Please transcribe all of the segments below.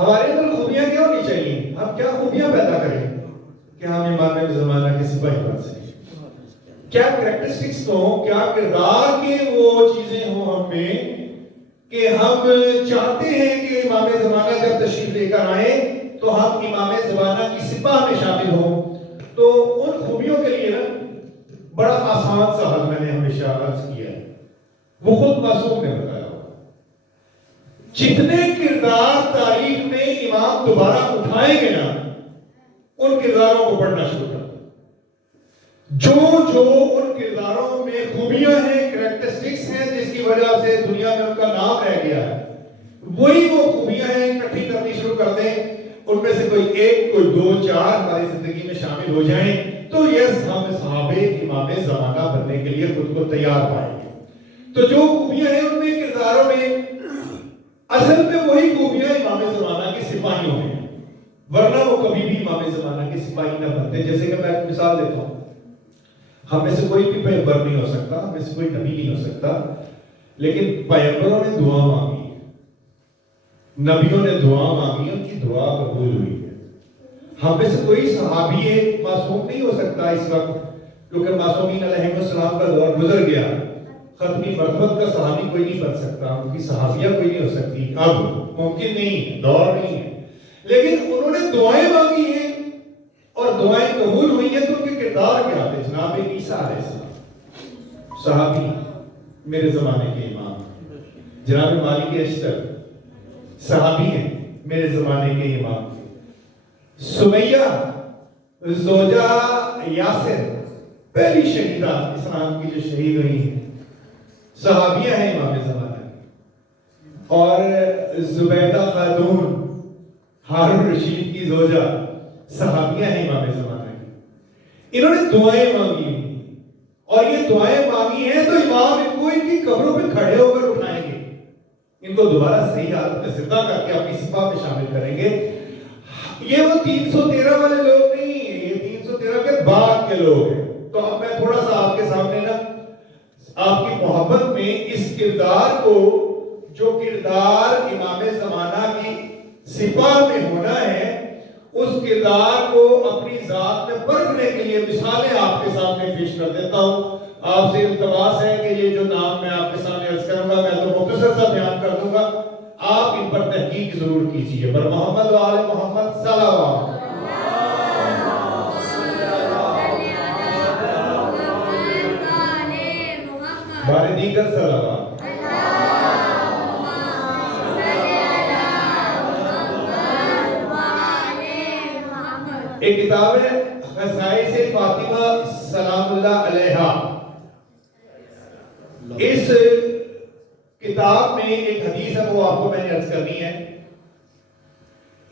ہمارے اندر خوبیاں کیا ہونی چاہیے؟ ہم کیا خوبیاں پیدا کریں کہ ہم امام زمانہ کے سپاہی بن سکیں؟ کیا کریکٹرسٹکس ہوں، کیا کردار کے وہ چیزیں ہوں ہم میں کہ ہم چاہتے ہیں کہ امام زمانہ جب تشریف لے کر آئیں تو ہم امام زمانہ کی سپاہ میں شامل ہوں۔ تو ان خوبیوں کے لیے نا بڑا آسان سا حل میں نے ہمیشہ عرض کیا ہے، وہ خود معصوم نے بتایا ہوگا۔ جتنے کردار تاریخ میں امام دوبارہ اٹھائیں گے نا، ان کرداروں کو پڑھنا شروع کر دیں۔ جو ان کرداروں میں خوبیاں ہیں، کریکٹرسٹکس ہیں جس کی وجہ سے دنیا میں ان کا نام رہ گیا ہے، وہی وہ خوبیاں ہیں اکٹھی کرنی شروع کر دیں۔ ان میں سے کوئی ایک، کوئی دو، چار ہماری زندگی میں شامل ہو جائیں تو یس ہم صحابہ امام زمانہ بننے کے لیے خود کو تیار پائیں گے۔ تو جو خوبیاں ہیں ان میں کرداروں میں اصل میں وہی خوبیاں امام زمانہ کے سپاہیوں میں ہیں، ورنہ وہ کبھی بھی امام زمانہ کے سپاہی نہ بنتے۔ جیسے کہ میں ایک مثال دیتا ہوں، ہم میں سے کوئی بھی پیغمبر نہیں ہو سکتا، ہم میں سے کوئی نبی نہیں ہو سکتا، لیکن پیغمبروں نے دعا مانگی، نبیوں نے دعا مانگی، ان کی دعا قبول ہوئی ہے۔ ہم میں سے کوئی صحابی معصوم نہیں ہو سکتا اس وقت، کیونکہ معصومین علیہ السلام کا دور گزر گیا، ختمی مرتبت کا صحابی کوئی نہیں بن سکتا، ان کی صحابیہ کوئی نہیں ہو سکتی، اب ممکن نہیں، دور نہیں ہے، لیکن انہوں نے دعائیں مانگی ہیں اور دعائیں قبول ہوئی ہیں۔ تو ان کے کردار کیا تھے؟ جناب عیسیٰ علیہ السلام صحابی، میرے زمانے کے امام۔ جناب مالک اشتر صحابی ہیں، میرے زمانے کے امام۔ سمیہ زوجہ یاسر، پہلی شہیدہ اسلام کی جو شہید ہوئی ہیں، صحابیہ ہیں امام زمانہ کی۔ اور زبیدہ خاتون ہارون رشید کی زوجہ، صحابیہ ہیں امام زمانہ کی۔ انہوں نے دعائیں مانگی ہیں، اور یہ دعائیں مانگی ہیں تو امام ان کو ان کی قبروں پہ کھڑے ہو کر اٹھائیں گے، ان کو دوبارہ صحیح حالت میں زندہ کر کے اپنی سپاہ میں شامل کریں گے۔ یہ وہ 313 والے لوگ نہیں ہیں، یہ 313 کے بعد کے لوگ ہیں۔ تو اب میں تھوڑا سا آپ کے سامنے نا آپ کی محبت میں اس کردار کو، جو کردار امام زمانہ کی سپاہ میں ہونا ہے، اس کردار کو اپنی ذات میں پرکھنے کے لیے مثالیں آپ کے سامنے پیش کر دیتا ہوں۔ آپ سے التماس ہے کہ یہ جو نام میں آپ کے سامنے عرض کروں گا، میں تو مختصر سا بیان کر دوں گا، آپ ان پر تحقیق ضرور کیجیے۔ بر محمد و آل محمد صلی اللہ علیہ بار دیگر صلی اللہ علیہ۔ ایک کتاب ہے خصائص فاطمہ سلام اللہ علیہا۔ اس کتاب میں ایک حدیث ہے، وہ آپ کو میں نے عرض کرنی ہے۔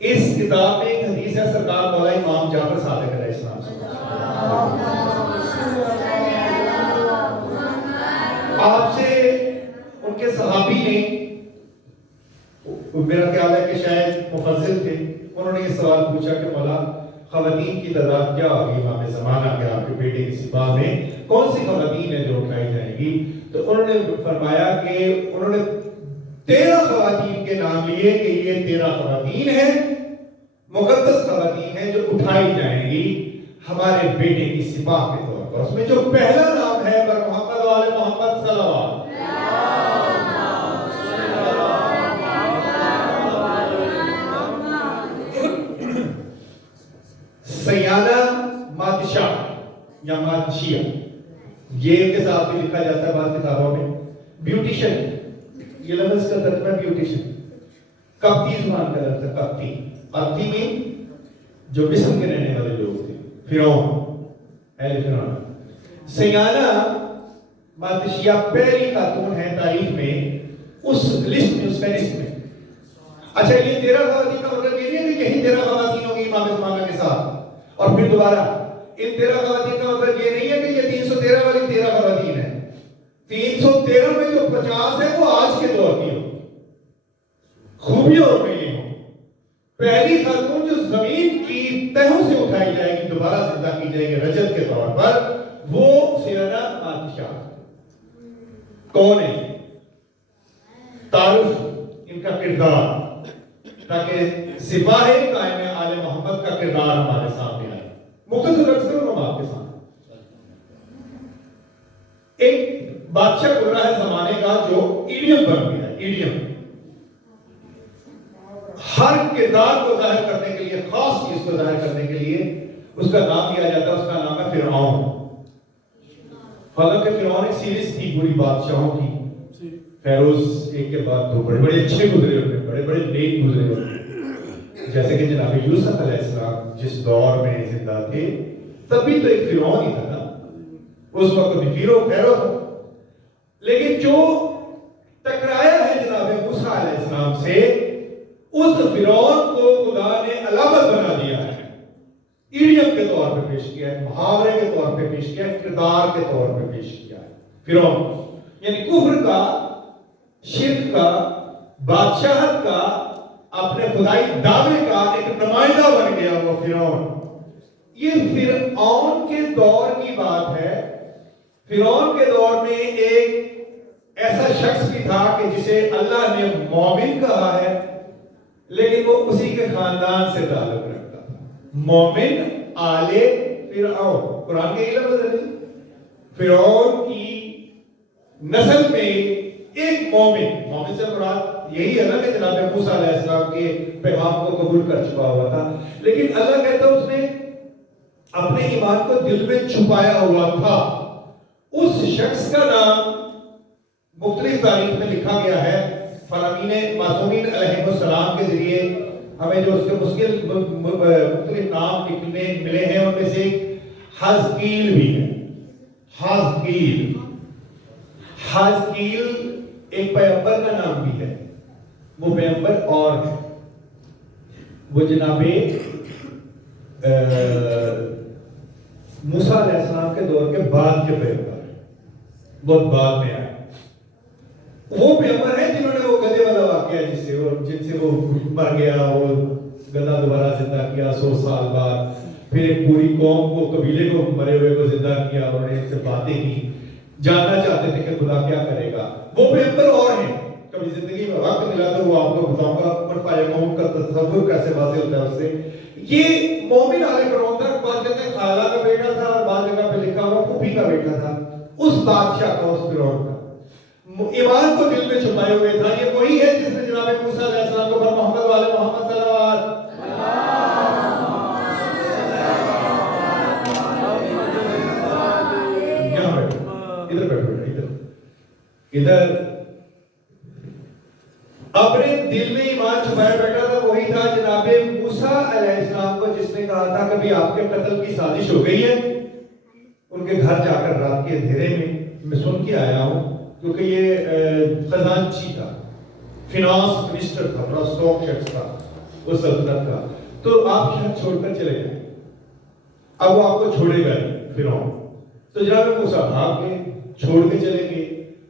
اس کتاب میں ایک حدیث ہے سرکار مولا امام جعفر صادق علیہ السلام سے، آپ سے ان کے صحابی نے، میرا خیال ہے کہ شاید مفضل تھے، انہوں نے یہ سوال پوچھا کہ مولا خواتین کی تعداد کیا ہوگی امام زمانہ کے آپ کے بیٹے کی سپاہ میں، کون سی خواتین ہیں جو اٹھائی جائیں گی؟ تو انہوں نے فرمایا کہ انہوں نے 13 خواتین کے نام لیے کہ یہ 13 خواتین ہیں، مقدس خواتین ہیں جو اٹھائی جائیں گی ہمارے بیٹے کی سپاہ کے طور پر۔ اس میں جو پہلا نام ہے بر محمد و آل محمد صلی اللہ علیہ وسلم، سیادہ مادشاہ یا مادشیہ، یہ کے ساتھ بھی لکھا جاتا ہے بعض کتابوں میں۔ بیوٹیشن، یہ لفظ کا ترجمہ بیوٹیشن، قبطی زبان کا لفظ ہے، قبطی۔ قبطی میں جو مصر کے رہنے والے لوگ تھے، فرعون، اہل فرعون۔ سیادہ مادشیہ پہلی خاتون ہے تاریخ میں اس لسٹ میں، اس فہرست میں۔ اچھا، یہ 13 خواتین کا مطلب یہ نہیں ہے کہ یہی 13 خواتین ہوں گی امام زمانہ کے ساتھ اور پھر دوبارہ ان 13 خواتین کا مطلب یہ نہیں ہے کہ یہ 313 والی 13 خواتین ہیں۔ 313 میں جو 50 ہیں وہ آج کے دور کی ہوں، خوبیوں میں یہ ہوں۔ پہلی خاتون جو زمین کی تہوں سے اٹھائی جائے گی، دوبارہ زندہ کی جائے گی رجت کے طور پر، وہ سیدہ مادشاہ۔ کون ہے؟ تعارف، ان کا کردار۔ تاکہ سپاہ قائم آل محمد کا کردار ہمارے سامنے آئے. مختصر عرض کروں ہم آپ کے سامنے. ایک بادشاہ بول رہا ہے زمانے کا جو ایڈیم بن گیا ہے. ایڈیم ہر کردار کو ظاہر کرنے کے لیے، خاص چیز کو ظاہر کرنے کے لیے اس کا نام دیا جاتا ہے. اس کا نام ہے فرعون. حالانکہ فرعون ایک سیریز تھی پوری بادشاہوں کی. فیروز ایک کے بعد دو بڑے بڑے اچھے گزرے ہوتے ہیں، بڑے بڑے نیک گزرے ہوتے ہیں. جیسے کہ جناب یوسف علیہ السلام جس دور میں زندہ تھے تب بھی تو ایک فرعون ہی تھا نا، اس وقت بھی فیروز تھا. لیکن جو ٹکرایا ہے جناب موسیٰ علیہ السلام سے، اس فرعون کو خدا نے علامت بنا دیا ہے، ایڈیم کے طور پہ پیش کیا ہے، محاورے کے طور پہ پیش کیا ہے، کردار کے طور پہ پیش کیا ہے. فرعون یعنی کفر کا، شرک کا، بادشاہت کا، اپنے خدائی دعوے کا ایک نمائندہ بن گیا وہ فرعون. یہ فرعون کے دور کی بات ہے. فرعون کے دور میں ایک ایسا شخص بھی تھا کہ جسے اللہ نے مومن کہا ہے، لیکن وہ اسی کے خاندان سے تعلق رکھتا تھا. مومن آل فرعون، قرآن کے علم ہے. فرعون کی نسل میں ایک مومن سے مراد یہی ہے نا کہ جناب موسیٰ علیہ السلام کے پیغام کو قبول کر چکا ہوا تھا. لیکن اللہ کہتا ہے اس نے اپنے ایمان کو دل میں چھپایا ہوا تھا. اس شخص کا نام مختلف تاریخ میں لکھا گیا ہے. فرامین معصومین علیہ السلام کے ذریعے ہمیں جو اس کے مختلف نام لکھنے ملے ہیں، ان میں سے حزقیل بھی ہے. حزقیل ایک پیغمبر کا نام بھی ہے. وہ پیغمبر اور وہ جناب موسیٰ علیہ السلام کے دور کے بعد کے پیغمبر ہیں، بہت بعد میں آئے. وہ پیغمبر ہیں جنہوں نے وہ گدھے والا واقعہ جن سے وہ مر گیا، وہ گدھا دوبارہ زندہ کیا 100 سال بعد. پھر ایک پوری قوم کو، قبیلے کو، مرے ہوئے کو زندہ کیا. انہوں نے ان سے باتیں کی، جاننا چاہتے تھے کہ خدا کیا کرے گا. وہ پیغمبر اور ہیں. کبھی زندگی میں وقت ملا تو وہ آپ کو بتاؤں گا مرفع قوم کا تصور کیسے واضح ہوتا ہے اس سے. یہ مومن آل فرعون تھا. بعض جگہ خالہ کا بیٹا تھا اور بعض جگہ پہ لکھا ہوا پھوپھی کا بیٹا تھا. اس بادشاہ کا، اس فرعون کا ایمان کو دل میں چھپائے ہوئے تھا. یہ وہی ہے جس نے جناب موسیٰ علیہ السلام کو محمد والے محمد صلی اللہ علیہ وسلم ادھر اپنے دل میں ایمان چھپائے بیٹھا تھا. وہی تھا جناب موسیٰ علیہ السلام کو جس نے کہا تھا کبھی آپ کے قتل کی سازش ہو گئی ہے. ان کے گھر جا کر رات کے اندھیرے میں سن کے آیا ہوں، کیونکہ یہ خزانچی تھا، فینانس منسٹر تھا، بڑا اسٹاک شخص تھا اس سلطنت کا. تو آپ شہر چھوڑ کر چلے جائیں. اب وہ آپ کو چھوڑے گا فرعون. تو جناب موسیٰ بھاگ گئے، چھوڑ کے چلے گئے.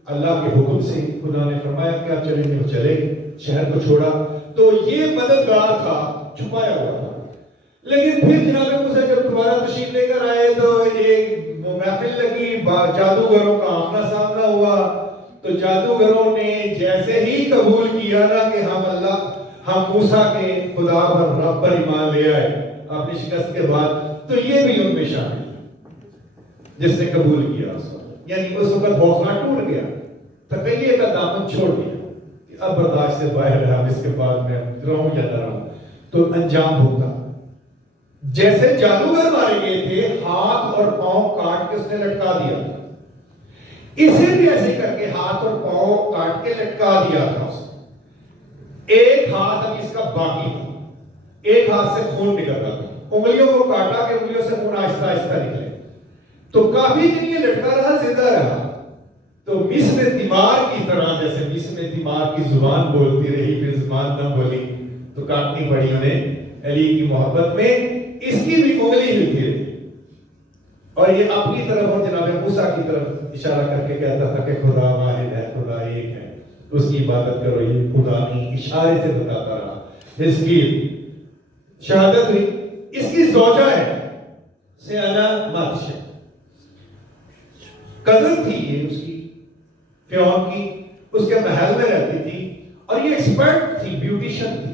اللہ کے حکم سے خدا نے فرمایا کہ آپ چلیں گے، وہ چلے گئے، شہر کو چھوڑا. تو یہ مددگار تھا، چھپایا ہوا تھا. لیکن پھر جناب موسیٰ جب دوبارہ تشریف لے کر آئے تو ایک محفل لگی، جادوگروں کا آمنا سامنا ہوا. تو جادوگروں نے جیسے ہی قبول کیا نا کہ ہم موسیٰ کے خدا پر، رب پر ایمان لے آئے اپنی شکست کے بعد، تو یہ بھی ان میں شامل جس نے قبول کیا اس وقت. یعنی اس وقت حوصلہ ٹوٹ گیا، تقیہ کا دامن چھوڑ دیا، اب برداشت سے باہر ہے، اب اس کے بعد میں رہوں یا نہ رہوں. تو انجام ہوتا جیسے جادوگر مارے گئے تھے، ہاتھ اور پاؤں کاٹ کے اس نے لٹکا دیا. اسے بھی ایسے کر کے ہاتھ اور پاؤں کاٹ کے لٹکا دیا تھا. اس نے ایک ہاتھ اب اس کا باقی تھا، ایک ہاتھ سے خون نکل رہا تھا. انگلیوں کو کاٹا کہ انگلیوں سے خون آہستہ آہستہ نکلے. تو کافی دن یہ لٹکا رہا، زندہ رہا. تو مثل تیمار کی طرح، جیسے مثل تیمار کی زبان بولتی رہی پھر زبان نہ بولی تو کاٹنی پڑی انہیں علی کی محبت میں. اس کی بھی انگلی ہلتی رہی اور یہ اپنی طرف اور جناب موسیٰ کی طرف اشارہ کر کے کہتا تھا کہ خدا واحد ہے، خدا ایک ہے، اس کی عبادت کرو. یہ خدا نہیں، اشارے سے بتاتا رہا. حزقیل شہادت ہوئی. اس کی زوجہ ہے سیانہ ماتشہ، کزن تھی یہ اس کی، فرعون کی. اس کے محل میں رہتی تھی اور یہ ایکسپرٹ تھی، بیوٹیشن تھی.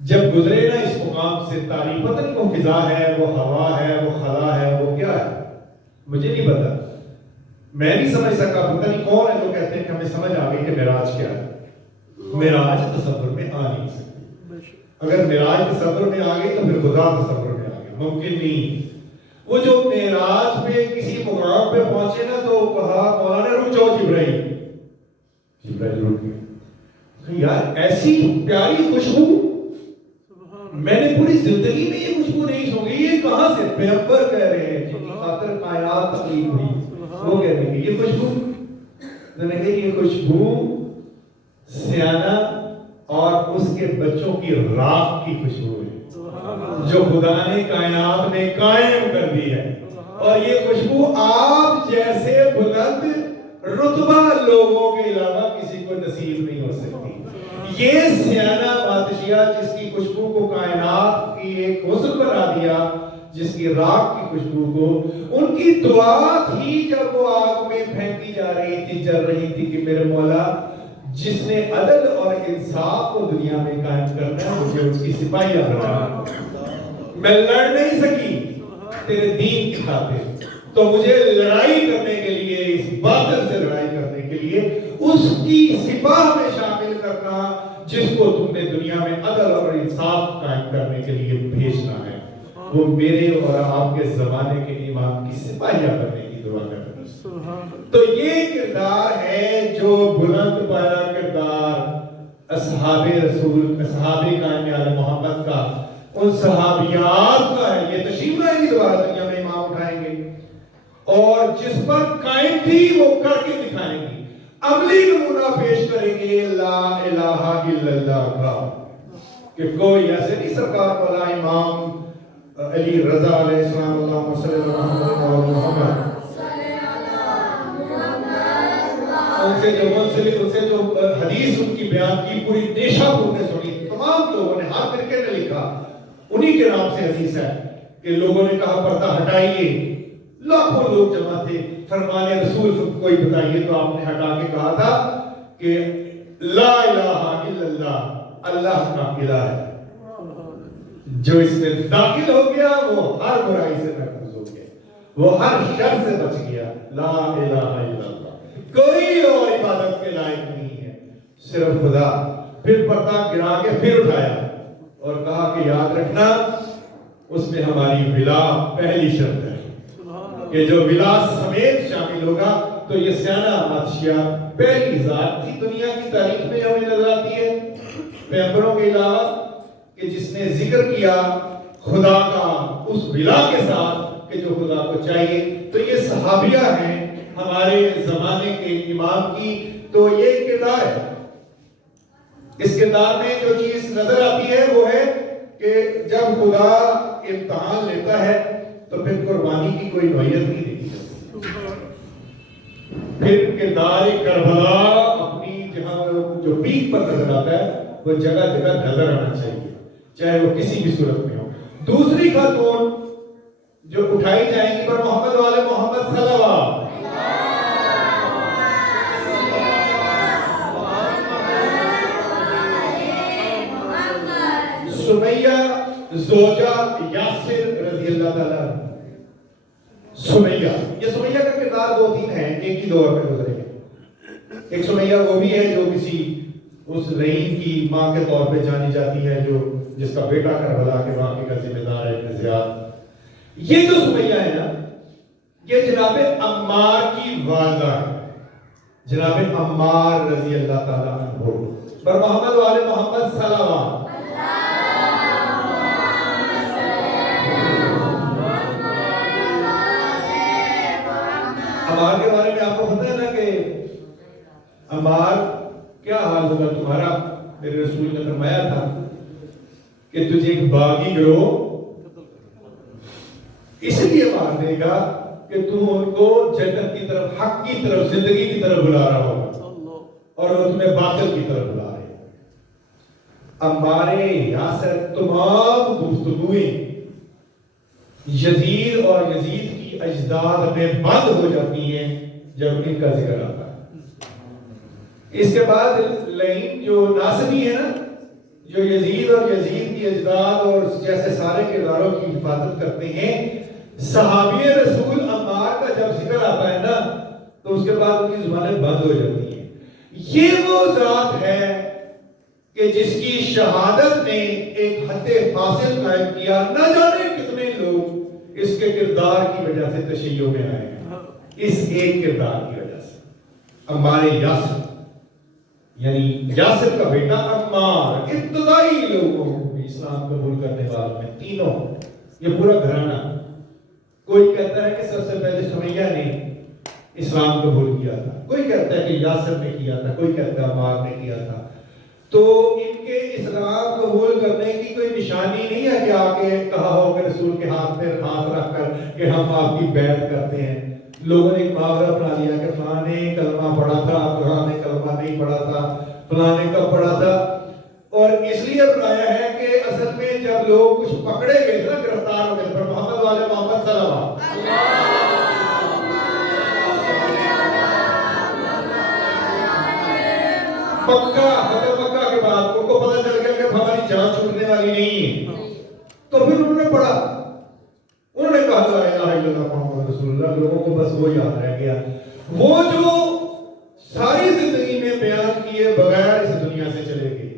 جب گزرے نا اس مقام سے تاریخ، پتہ نہیں وہ فضا ہے، وہ ہوا ہے، وہ خلا ہے، وہ کیا ہے، مجھے نہیں پتا، میں نہیں سمجھ سکا، پتہ نہیں کون ہے جو کہتے ہیں کہ ہمیں سمجھ آ گئی کہ معراج کیا ہے۔ معراج تصور میں آ نہیں سکتی، اگر معراج تصور میں آ گئی تو پھر خدا تصور میں آ گیا، ممکن نہیں۔ وہ جو معراج پہ کسی مقام پہ پہنچے نا تو کہا مولانا رک جاؤ جبرائیل، جبرائیل رک گئے، یار ایسی پیاری خوشبو میں نے پوری زندگی میں یہ خوشبو نہیں سونگی، یہ کہاں سے؟ پیغمبر کہہ رہے ہیں جن کی خاطر کائنات تخلیق ہوئی، وہ کہہ رہے ہیں یہ خوشبو، میں نے کہا یہ خوشبو سیانہ اور اس کے بچوں کی راکھ کی خوشبو ہے جو خدا نے کائنات میں قائم کر دی ہے، اور یہ خوشبو آپ جیسے بلند رتبہ لوگوں کے علاوہ کسی کو نصیب نہیں ہو سکتی۔ یہ سیانہ بادشاہ جس کی خوشبو کو کائنات کی ایک حسن بنا دیا، جس کی راکھ کی خوشبو کو، ان کی دعا تھی جب وہ آگ میں پھینکی جا رہی تھی، جل رہی تھی کہ میرے مولا جس نے عدل اور انصاف کو دنیا میں قائم کرنا ہے مجھے اس کی سپاہیہ بنا، میں لڑ نہیں سکی تیرے دین کی خاطر، تو مجھے لڑائی کرنے کے لیے، اس باطل سے لڑائی کرنے کے لیے اس کی سپاہ میں شامل کرنا جس کو تم نے دنیا میں عدل اور انصاف قائم کرنے کے لیے بھیجنا ہے، وہ میرے اور آپ کے زمانے کے امام کی سپاہیہ کرنے کی دعا کرنا۔ تو یہ کردار ہے جو بلند پایا کردار اصحاب رسول، اصحاب قائم آل محمد کا، ان صحابیات کا ہے۔ یہ تشریف لائیں گے دوبارہ دنیا میں امام اٹھائیں گے، اور جس پر قائم تھی وہ کر کے دکھائیں گے، عملی نمونہ پیش کریں گے لا الہ الا اللہ کا، کہ کوئی ایسے نہیں سرکار والا امام علی رضا علیہ السلام، اللہم صلی اللہ علیہ محمد، ان سے جو حدیث ان کی بیان کی پوری دیشہ پور نے سنی، تمام لوگوں نے، ہر فرقے نے لکھا، انہی کے نام سے حدیث ہے کہ لوگوں نے کہا پردہ ہٹائیے، لاکھوں لوگ جمع تھے، فرمان رسول کوئی بتائیے، تو آپ نے ہٹا کے کہا تھا کہ لا الہ الا اللہ، اللہ کا الہ ہے، جو اس میں داخل ہو گیا وہ ہر برائی سے محفوظ ہو گیا، وہ ہر شر سے بچ گیا، لا الہ الا اللہ، کوئی اور عبادت کے لائق نہیں ہے صرف خدا۔ پھر پردہ گرا کے پھر اٹھایا اور کہا کہ یاد رکھنا اس میں ہماری ولا پہلی شرط ہے کہ جو ولا سمیت شامل ہوگا، تو یہ سیانہ بادشاہ پہلی ذات تھی دنیا کی تاریخ میں جو ہمیں نظر آتی ہے پیغمبروں کے علاوہ، کہ جس نے ذکر کیا خدا کا اس ولا کے ساتھ کہ جو خدا کو چاہیے، تو یہ صحابیہ ہیں ہمارے زمانے کے امام کی۔ تو یہ کردار ہے، اس کردار میں جو چیز نظر آتی ہے وہ ہے کہ جب خدا امتحان لیتا ہے تو پھر قربانی کی کوئی نوعیت نہیں دیکھی جاتی، پھر کردار کربلا اپنی جہاں جو پیک پر نظر آتا ہے وہ جگہ جگہ نظر آنا چاہیے، چاہے وہ کسی بھی صورت میں ہو۔ دوسری خاتون جو اٹھائی جائیں گی پر محمد والے محمد صلی اللہ علیہ وسلم، سمیہ زوجہ یاسر رضی اللہ تعالیٰ عنہ۔ سمیہ، یہ سمیہ کا کردار دو تین ہیں، ایک ہی دور میں گزرے ہیں۔ ایک سمیہ وہ بھی ہے جو کسی اس رحیم کی ماں کے طور پہ جانی جاتی ہے، جو جس کا بیٹا کربلا کے واقعے کا ذمہ دار ہے ابن زیاد۔ یہ جو سمیہ ہے نا، یہ جناب عمار کی والدہ ہے، جناب عمار رضی اللہ تعالیٰ عنہ، پر محمد والے محمد صلی اللہ علیہ وسلم۔ عمار کے بارے میں آپ کو پتہ ہے نا کہ عمار کیا حال ہوگا تمہارا، میرے رسول نے فرمایا تھا کہ تجھے ایک باغی گروہ اس لیے مار دے گا کہ تم ان کو جنت کی طرف، حق کی طرف، زندگی کی طرف بلا رہا ہوگا اور وہ تمہیں باطل کی طرف بلا رہے ہیں۔ عمار یاسر تمام گفتگویں یزید اور یزید کی اجداد میں بند ہو جاتی ہیں جب ان کا ذکر آتا ہے۔ اس کے بعد لعین جو ناصبی ہے نا، جو یزید اور یزید کی اجداد اور جیسے سارے کرداروں کی حفاظت کرتے ہیں، صحابی رسول عمار کا جب ذکر آتا ہے نا تو اس کے بعد ان کی زبانیں بند ہو جاتی ہیں۔ یہ وہ ذات ہے کہ جس کی شہادت نے ایک حد فاصل قائم کیا، نہ جانے کتنے لوگ اس کے کردار کی وجہ سے تشیع میں آئے ہیں، اس ایک کردار کی وجہ سے۔ عمار یاسر، یعنی یاسر کا بیٹا عمار، ابتدائی لوگوں کو اسلام قبول کرنے والوں میں تینوں، یہ پورا گھرانہ۔ کوئی کہتا ہے کہ سب سے پہلے سمیہ نے اسلام قبول کیا تھا، کوئی کہتا ہے کہ یاسر نے کیا تھا، کوئی کہتا ہے عمار نے کیا تھا۔ تو ان کے اسلام قبول کرنے کی کوئی نشانی نہیں ہے کہ آ کے کہا ہو کہ رسول کے ہاتھ پہ ہاتھ رکھ کر کہ ہم آپ کی بیعت کرتے ہیں۔ لوگوں نے ایک محاورہ بنا لیا کہ فلاں نے کلمہ پڑھا تھا، فلاں نے کلمہ نہیں پڑھا تھا، فلاں نے کب پڑھا تھا، اور اس لیے بنایا ہے کہ اصل میں جب لوگ کچھ پکڑے گئے تھے نا، گرفتار ہو گئے تھے، محمد والے محمد صلی اللہ مکہ کے بعد ان کو پتہ چل گیا کہ ہماری جان چھوٹنے والی نہیں ہے، تو پھر انہوں نے پڑھا، انہوں نے کہا لا الہ الا اللہ محمد رسول اللہ، لوگوں کو بس وہ یاد رہ گیا، وہ جو ساری زندگی میں بیان کیے بغیر اس دنیا سے چلے گئے،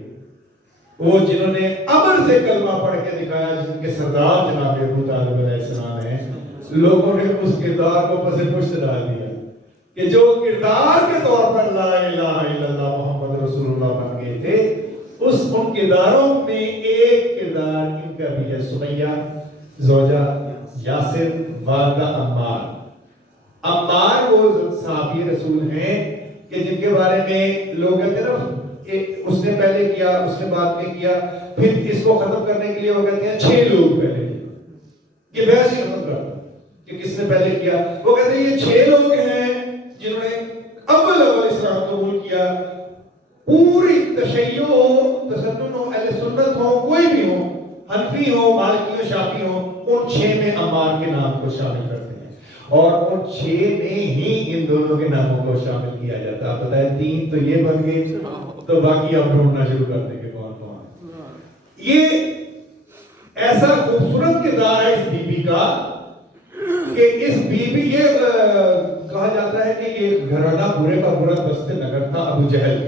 وہ جنہوں نے عمل سے کلمہ پڑھ کے دکھایا، جن کے سردار جناب ابو طالب علیہ السلام ہیں، لوگوں نے اس کردار کو پس پشت ڈال دیا کہ جو کردار کے طور پر لا الہ الا اللہ محمد رسول اللہ بن گئے تھے، ان کرداروں میں ایک کردار ان کا بھی ہے، سمیہ زوجہ یاسر والدہ عمار۔ عمار وہ صحابی رسول ہیں کہ جن کے بارے میں لوگ کہتے ہیں نا اس نے پہلے کیا، اس نے بعد میں کیا، پھر اس کو ختم کرنے کے لیے وہ کہتے ہیں 6 لوگ پہلے کیا، یہ بحث ہی ختم کرتا کہ کس نے پہلے کیا۔ وہ کہتے ہیں یہ 6 لوگ ہیں جنہوں نے اول اسلام قبول کیا، پوری تشیع ہو، تسنن ہو، اہل سنت ہو، کوئی بھی ہو، حنفی ہو، مالکی ہو، شافعی ہو، ان 6 میں عمار کے نام کو شامل کرتے ہیں، اور ان 6 میں ہی ان دونوں کے ناموں کو شامل کیا جاتا ہے۔ آپ بتائیں 3 تو یہ بن گئے، تو باقی آپ ڈھونڈنا شروع کر دیں گے کون کون۔ یہ ایسا خوبصورت کردار ہے اس بی بی کا کہ اس بی بی، یہ کہا جاتا ہے کہ یہ گھرانہ پورے کا پورا دست نگر تھا ابو جہل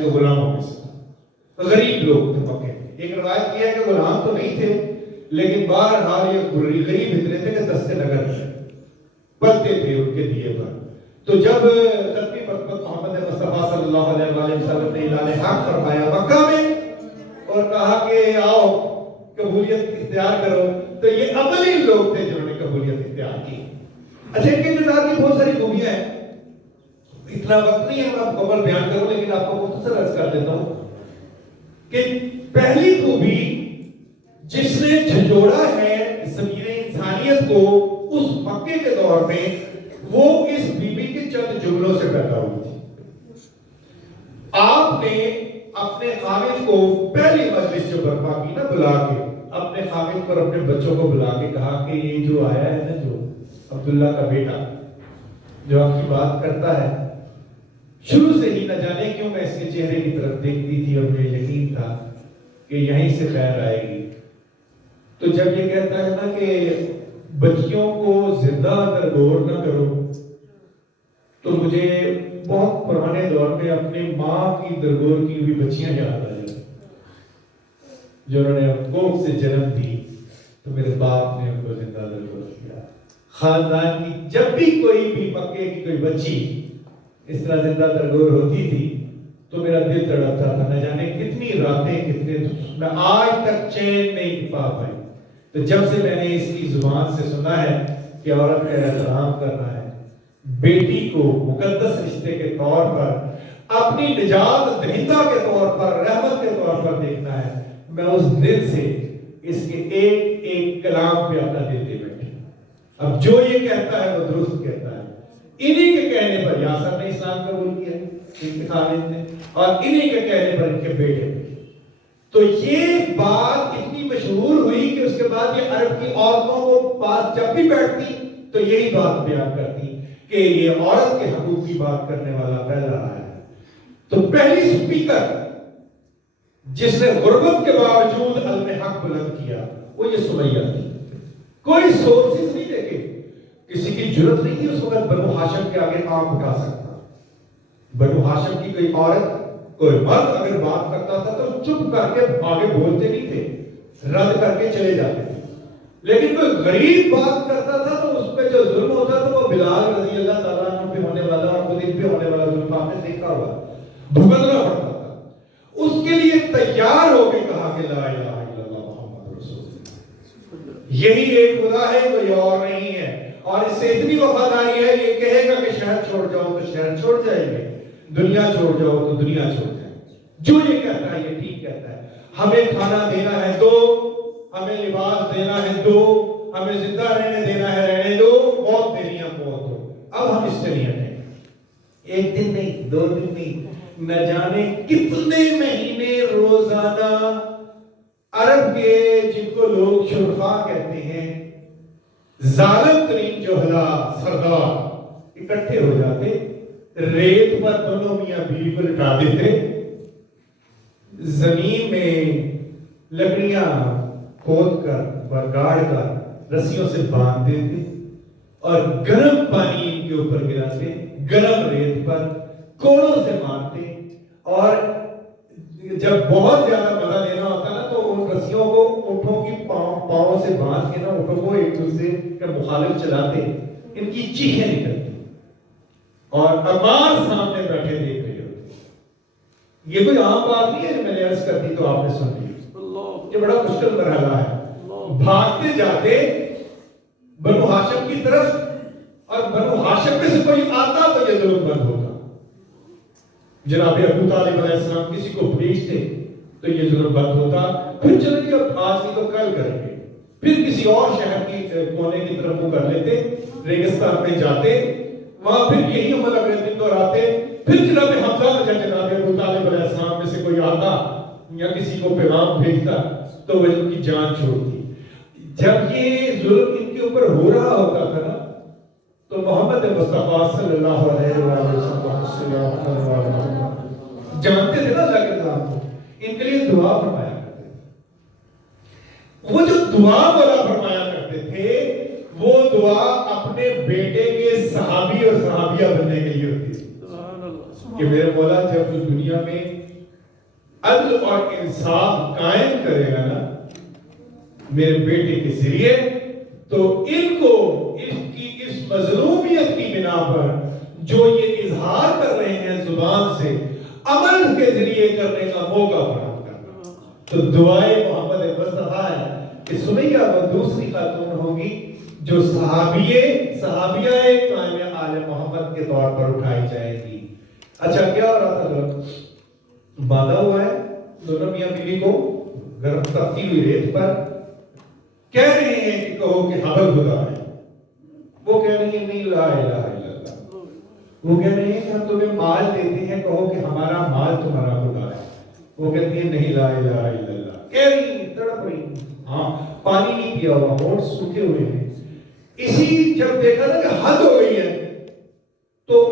کے غلاموں میں سے، غریب لوگ تھے مکے میں۔ ایک روایت یہ ہے کہ غلام تو نہیں تھے، لیکن بہرحال یہ غریب اتنے تھے کہ دست نگر تھے، پلتے تھے ان کے دیے پر۔ تو جب ختمی برکت محمد مصطفیٰ صلی اللہ علیہ وآلہ وسلم نے اعلان حق فرمایا مکہ میں اور کہا کہ آؤ قبولیت اختیار کرو، تو یہ اولین لوگ تھے جنہوں نے قبولیت اختیار کی۔ اچھا، ان کے کردار کی بہت ساری خوبیاں ہیں، اتنا وقت نہیں ہے میں مکمل بیان کروں، لیکن آپ کو مختصر عرض کر دیتا ہوں کہ پہلی خوبی جس نے جھنجھوڑا ہے ضمیر انسانیت کو اس مکے کے دور میں، وہ اس بی بی کے چند جملوں سے پیدا ہوئی تھی۔ آپ نے اپنے خامد کو پہلی مجلس جو برپا کی نا، بلا کے اپنے خامد پر اپنے بچوں کو بلا کے کہا کہ یہ جو آیا ہے نا، جو عبداللہ کا بیٹا جو آپ کی بات کرتا ہے، شروع سے ہی نہ جانے کیوں میں اس کے چہرے کی طرف دیکھتی تھی اور مجھے یقین تھا کہ یہیں سے خیر آئے گی۔ تو جب یہ کہتا ہے نا کہ بچیوں کو زندہ درگور نہ کرو، تو مجھے بہت پرانے دور میں اپنے ماں کی درگور کی بھی بچیاں یاد آ جاتی، جو انہوں نے کوکھ سے جنم دی، تو میرے باپ نے ان کو زندہ درگور کیا۔ خاندان کی جب بھی کوئی بھی مکے کی کوئی بچی اس طرح زندہ درگور ہوتی تھی تو میرا دل تڑپتا تھا، نہ جانے کتنی راتیں، کتنے میں آج تک چین نہیں پا پائی۔ تو جب سے میں نے اس کی زبان سے سنا ہے کہ عورت کا احترام کرنا ہے، بیٹی کو مقدس رشتے کے طور پر، اپنی نجات دہندہ کے طور پر، رحمت کے طور پر دیکھنا ہے، میں اس دل سے اس کے ایک ایک کلام پہ اپنا دل دے بیٹھا۔ اب جو یہ کہتا ہے وہ درست کہتا ہے۔ انہی کے کہنے پر یاسر نے اسلام قبول کیا، ان کے خالد نے، اور انہی کے کہنے پر ان کے بیٹے نے۔ تو یہ بات اتنی مشہور ہوئی کہ اس کے بعد یہ عرب کی عورتوں کو پاس جب بھی بیٹھتی تو یہی بات بیان کرتی کہ یہ عورت کے حقوق کی بات کرنے والا پہلا آیا ہے۔ تو پہلی سپیکر جس نے غربت کے باوجود علم حق بلند کیا، وہ یہ سمیہ تھی۔ کوئی سورسز نہیں دیکھے، کسی کی جرت نہیں تھی اس وقت بنو ہاشم کے آگے آنکھ اٹھا سکتا۔ بنو ہاشم کی کوئی عورت، کوئی مرد اگر بات کرتا تھا تو چپ کر کے آگے بولتے نہیں تھے، رد کر کے چلے جاتے تھے۔ لیکن کوئی غریب بات کرتا تھا تو اس پہ جو ظلم ہوتا تھا وہ بلال رضی اللہ تعالیٰ عنہ پہ ہونے والا اور خود ان پہ ہونے والا ظلم آپ نے دیکھا ہوا، بھگتنا پڑتا تھا۔ اس کے لیے تیار ہو کے کہا کہ لا الہ الا اللہ محمد رسول اللہ، یہی ایک خدا ہے، کوئی اور نہیں ہے۔ اور اس سے اتنی وفاداری ہے، یہ کہے گا کہ شہر چھوڑ جاؤ تو شہر چھوڑ جائیں گے، دنیا چھوڑ جاؤ تو دنیا چھوڑ جائیں گے۔ جو یہ کہتا ہے یہ ٹھیک کہتا ہے۔ ہمیں کھانا دینا ہے دو، ہمیں لباس دینا ہے دو، ہمیں زندہ رہنے دینا ہے رہنے دو، موت دینی ہے موت دو۔ اب ہم اس سے نہیں ہٹیں، ایک دن نہیں، دو دن نہیں، نہ جانے کتنے مہینے روزانہ عرب کے جن کو لوگ شرفا کہتے ہیں، ظالم ترین جوہلا سردار اکٹھے ہو جاتے، ریت پر دونوں میاں بیوی کو لٹا دیتے، زمین میں لکڑیاں کھود کر برگاڑ کر رسیوں سے باندھ دیتے اور گرم پانی ان کے اوپر گراتے، گرم ریت پر کوڑوں سے مارتے، اور جب بہت زیادہ مزہ لینا ہوتا نا تو ان رسیوں کو اونٹوں کی پاؤں سے باندھ کے نا اونٹوں کو ایک دوسرے کے مخالف چلاتے، ان کی چیخیں نکلتی اور عمار سامنے بیٹھے دیکھ رہے ہوتے۔ یہ کوئی عام بات نہیں ہے جو میں نے عرض کر دی تو آپ نے سن لی، یہ بڑا مشکل مرحلہ ہے۔ بھاگتے جاتے بنو ہاشم کی طرف، اور بنو ہاشم میں سے کوئی آتا تو یہ ظلم بند ہوتا۔ جناب ابو طالب علیہ السلام کسی کو بھیجتے تو یہ ظلم بند ہوتا، پھر چلیں گے اب آج نہیں تو کل کریں گے، پھر کسی اور شہر کی کونے کی طرف منہ کر لیتے، ریگستان میں جاتے، وہاں پھر یہی عمل اگلے دن دہراتے، پھر جناب حمزہ یا جناب ابو طالب علیہ السلام میں سے کوئی آتا یا کسی کو پیغام بھیجتا تو وہ ان کی جان چھوڑتی۔ جب یہ ظلم ان کے اوپر ہو رہا ہوتا تھا نا تو محمد مصطفیٰ صلی اللہ علیہ وسلم جانتے تھے نا اللہ کے نظام کو، ان کے لیے دعا فرمایا کرتے تھے۔ وہ جو دعا بولا فرمایا کرتے تھے وہ دعا اپنے بیٹے کے صحابی اور صحابیہ بننے کے لیے ہوتی تھی کہ میرے مولا جب تو دنیا میں عدل اور انصاف قائم کرے گا نا میرے بیٹے کے ذریعے، تو ان کو اس مظلومیت کی بنا پر جو یہ اظہار کر رہے ہیں زبان سے، عمل کے ذریعے کرنے کا موقع فراہم کرنا۔ تو دعائے محمد مصطفیٰ ہے کہ سمیہ وہ دوسری خاتون ہوگی جو صحابیہ قائم آل محمد کے طور پر اٹھائی جائے گی۔ اچھا کیا ہو رہا تھا؟ باندھا ہوا ہے دونوں میاں بیوی کو گرم تپتی ہوئی ریت پر، کہہ رہے ہیں کہ کہو کہ حبل خدا ہے، وہ کہہ رہی ہیں نہیں لا الہ الا اللہ، وہ کہہ رہے ہیں کہ ہم تمہیں مال دیتے ہیں کہو کہ ہمارا مال تمہارا خدا ہے، وہ کہتی ہیں نہیں لا الہ الا اللہ، کہہ رہی ہیں تڑپ رہی ہیں، ہاں پانی نہیں پیا ہوا، ہونٹ سوکھے ہوئے ہیں۔ اسی جب دیکھا نا کہ حد ہو گئی ہے تو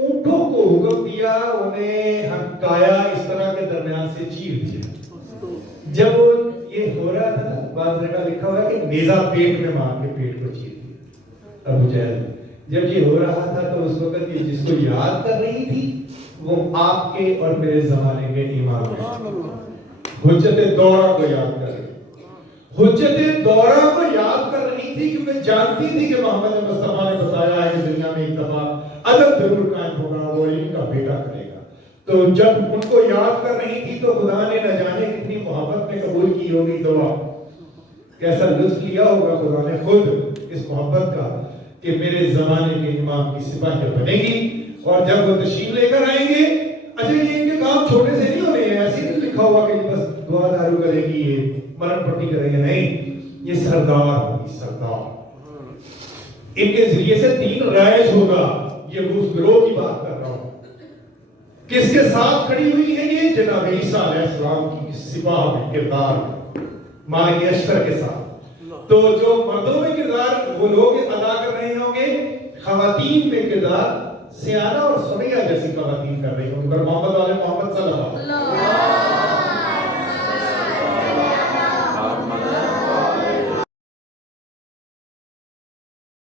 اونٹوں کو حکم دیا، انہیں ہنکایا، اس طرح کے درمیان سے چیر دیا۔ جب یہ ہو رہا تھا بعض جگہ لکھا ہوا ہے کہ نیزہ پیٹ میں مار کے پیٹ کو چیر دیا ابو جہل۔ جب یہ ہو رہا تھا تو اس وقت یہ جس کو یاد کر رہی تھی وہ آپ کے اور میرے زمانے میں امام حجت دورہ کو یاد کر رہی تھی، حجت دورہ کو یاد کر رہی تھی کیونکہ جانتی تھی کہ محمد مصطفیٰ نے بتایا ہے کہ دنیا میں ایک دفعہ عدل ضرور قائم ہوگا، وہ ان کا بیٹا کرے گا۔ تو جب ان کو یاد کر رہی تھی تو خدا نے نہ جانے کتنی محبت میں قبول کی ہوگی دعا، کیسا لطف لیا ہوگا خدا نے خود اس محبت کا کہ میرے زمانے کے امام کی سپاہیہ بنے گی، اور جب وہ تشریف لے کر آئیں گے، اچھا یہ ان کے کام چھوٹے سے نہیں ہونے ہیں، ایسے نہیں لکھا ہوا کہ بس دعا دارو کرے گی، یہ مرن پٹی کرے گی، نہیں، یہ سردار ہوگی، سردار۔ ان کے ذریعے سے دین رائج ہوگا، یہ اس گروہ کی بات کر رہا ہوں۔ کس کے ساتھ کھڑی ہوئی ہے یہ؟ جناب عیسیٰ علیہ السلام کی سپاہ میں کردار مالک اشتر کے ساتھ۔ تو جو مردوں میں کردار وہ لوگ ادا کر رہے ہوں گے، خواتین میں کردار سیانہ اور سمیہ جیسی خواتین کر رہی ہوں گی، پر محمد والے محمد صلی اللہ علیہ وسلم